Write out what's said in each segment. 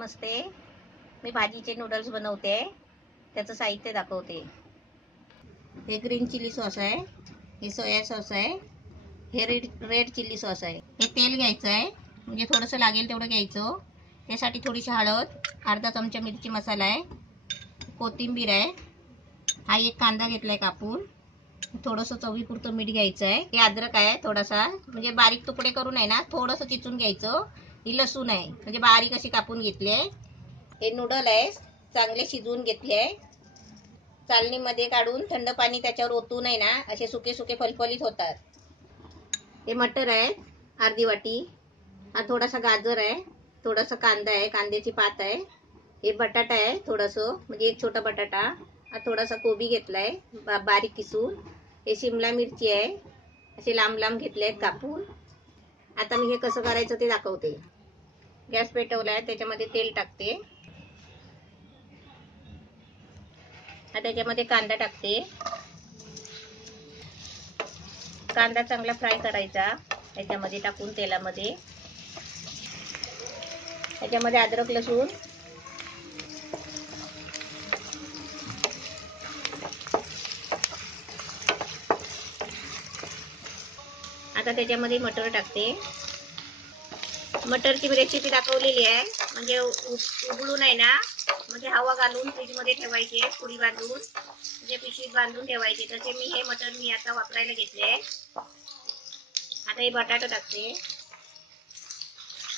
नमस्ते. मी भाजीचे नूडल्स बनवते. त्याचं साहित्य दाखवते. हे ग्रीन चिली सॉस आहे, हे सोया सॉस आहे, हे रेड चिली सॉस आहे. हे तेल घ्यायचं आहे, म्हणजे थोडंसं लागेल तेवढं घ्यायचं. त्यासाठी थोडीशी हळद, अर्धा चमचा मिरची मसाला आहे, कोथिंबीर आहे, हा एक कांदा घेतलाय कापून, थोडंसं चवीपुरतं मीठ घ्यायचं आहे. हे अद्रक आहे थोडासा, म्हणजे बारीक तुकडे करून आहे ना थोडंसं चिचून घ्यायचं. ही लसूण आहे, म्हणजे बारीक अशी कापून घेतली आहे. हे नूडल आहे, चांगले शिजवून घेतले आहे. चालणीमध्ये काढून थंड पाणी त्याच्यावर ओतून आहे ना असे सुके सुके फलफलीत होतात. हे मटर आहे अर्धी वाटी, हा थोडासा गाजर आहे, थोडासा कांदा आहे, कांद्याची पात आहे. हे बटाटा आहे थोडंसं, म्हणजे एक छोटा बटाटा, हा थोडासा कोबी घेतलाय बारीक किसून. हे शिमला मिरची आहे, असे लांब लांब घेतले आहेत कापून. आता मी हे कसं करायचं ते दाखवते. गॅस पेटवलाय, त्याच्यामध्ये तेल टाकते. आता त्याच्यामध्ये कांदा टाकते. कांदा चांगला फ्राय करायचा त्याच्यामध्ये टाकून तेलामध्ये. त्याच्यामध्ये अद्रक लसूण, आता त्याच्यामध्ये मटर टाकते. मटरची रेसिपी दाखवलेली आहे, म्हणजे उघडून आहे ना, म्हणजे हवा घालून फ्रीजमध्ये ठेवायचे, पुडी बांधून म्हणजे पिशवीत बांधून ठेवायचे. तसे हे मटर मी आता वापरायला घेतले. आता हे बटाटा टाकते.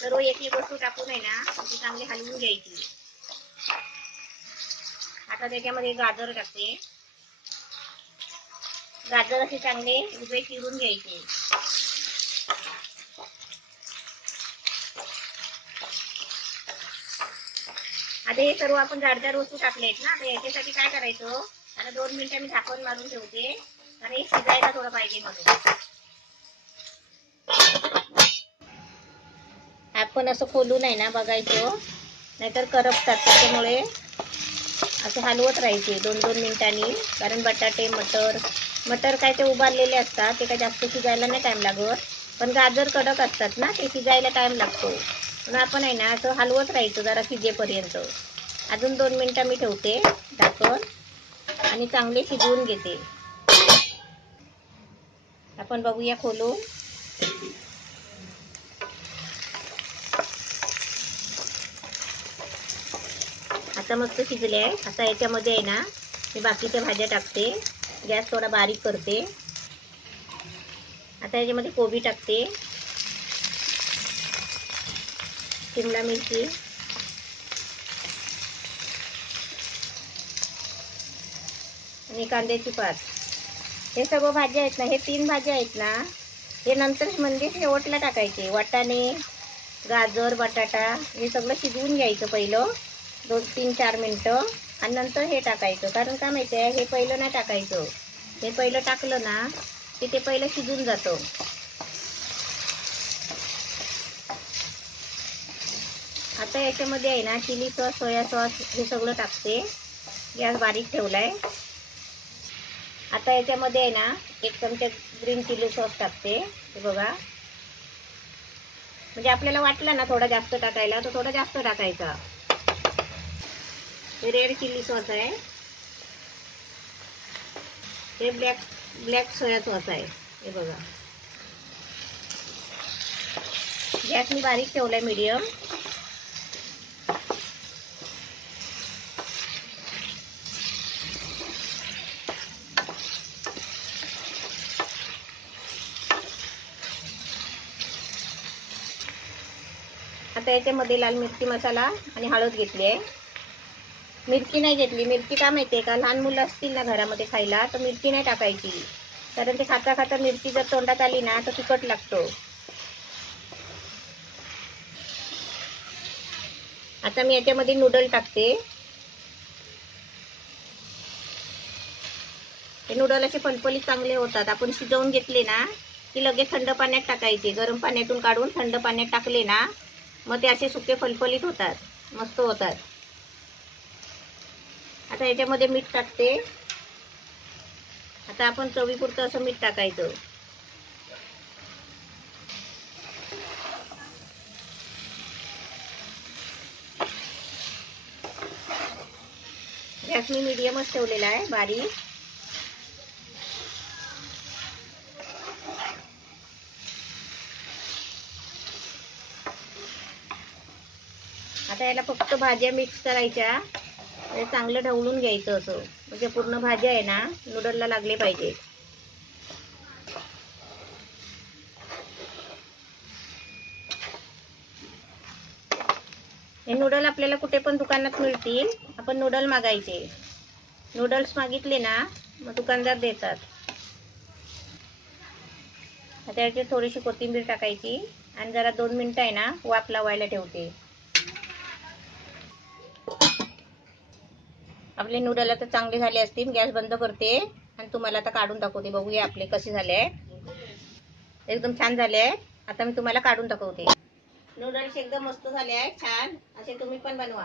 सर्व एक एक वस्तू टाकून आहे ना ती चांगली हलवून घ्यायची. आता त्याच्यामध्ये गाजर टाकते. गाजर असे चांगले उभे चिरून घ्यायचे. आता हे सर्व आपण जाडजाड वस्तू टाकले आहेत ना, तर याच्यासाठी काय करायचं, आता 2 मिनिटं मी झाकण मारून ठेवते, आणि हे शिजायला थोडं पाहिजे म्हणून. आपण असं खोलून आहे ना बघायचं, नाहीतर करपतात. त्याच्यामुळे असे हलवत राहायचे 2-2 मिनिटांनी, कारण बटाटे मटर काय ते उबारलेले असतात, ते काय जास्त शिजायला नाही टाइम लागत. पण गाजर कडक असतात ना, ते शिजायला टाइम लागतो. पण आपण आहे ना असं हलवत राहायचं जरा शिजेपर्यंत. अजून 2 मिनिटं मी ठेवते झाकण आणि चांगले शिजवून घेते. आपण बघूया खोलून. आता मस्त शिजले आहे. आता याच्यामध्ये आहे ना मी बाकीच्या भाज्या टाकते. गॅस थोडा बारीक करते. आता याच्यामध्ये कोबी टाकते, शिमला मिरची, आणि कांद्याची पात. हे सर्व भाज्या आहेत ना, हे 3 भाज्या आहेत ना, हे नंतर म्हणजे शेवटला टाकायचे. वाटाणे, गाजर, बटाटा हे सगळं शिजवून घ्यायचं पहिलं 2-3-4 मिनिटं, आणि नंतर हे टाकायचं. कारण काय माहिती आहे, हे पहिलं नाही टाकायचं. हे पहिलं टाकलं ना की ते पहिलं शिजून जातं. आता याच्यामध्ये आहे ना चिली सॉस, सोया सॉस हे सगळं टाकते. गॅस बारीक ठेवलाय. आता याच्यामध्ये आहे ना 1 चमचा ग्रीन चिली सॉस टाकते. हे बघा, म्हणजे आपल्याला वाटलं ना थोडा जास्त टाकायला तर थोडा जास्त टाकायचा. हे रेड चिली सॉस आहे. हे ब्लॅक सोया सॉस आहे. हे बघा, गॅस मी बारीक ठेवलाय मीडियम. आता याच्यामध्ये लाल मिरची मसाला आणि हळद घेतली आहे. मिरची नाही घेतली. मिरची का माहिती आहे का, लहान मुलं असतील ना घरामध्ये खायला तर मिरची नाही टाकायची, कारण ते खाता खाता मिरची जर तोंडात आली ना तर तिखट लागतो. आता मी याच्यामध्ये नूडल टाकते. हे नूडल असे फलफलीत चांगले होतात. आपण शिजवून घेतले ना की लगेच थंड पाण्यात टाकायचे. गरम पाण्यातून काढून थंड पाण्यात टाकले ना मग ते असे सुके फलफलीत होतात, मस्त होतात. आता याच्यामध्ये मीठ टाकते. आता आपण चवीपुरतं असं मीठ टाकायचं. गॅस मी मीडियमच ठेवलेला आहे, बारीक. आता याला फक्त भाज्या मिक्स करायच्या, म्हणजे चांगलं ढवळून घ्यायचं असं, म्हणजे पूर्ण भाज्या आहे ना नूडलला लागले पाहिजे. हे नूडल आपल्याला कुठे पण दुकानात मिळतील. आपण नूडल मागायचे. नूडल्स मागितले ना मग दुकानदार देतात. आता याच्यात थोडीशी कोथिंबीर टाकायची आणि जरा 2 मिनिटं आहे ना वाफ लावायला ठेवते. आपले नूडल आता चांगले झाले असतील. गॅस बंद करते आणि तुम्हाला आता काढून दाखवते. बघूया आपले कसे झाले आहेत. एकदम छान झाले आहेत. आता मी तुम्हाला काढून दाखवते. नूडल्स एकदम मस्त झाले आहेत, छान. असे तुम्ही पण बनवा.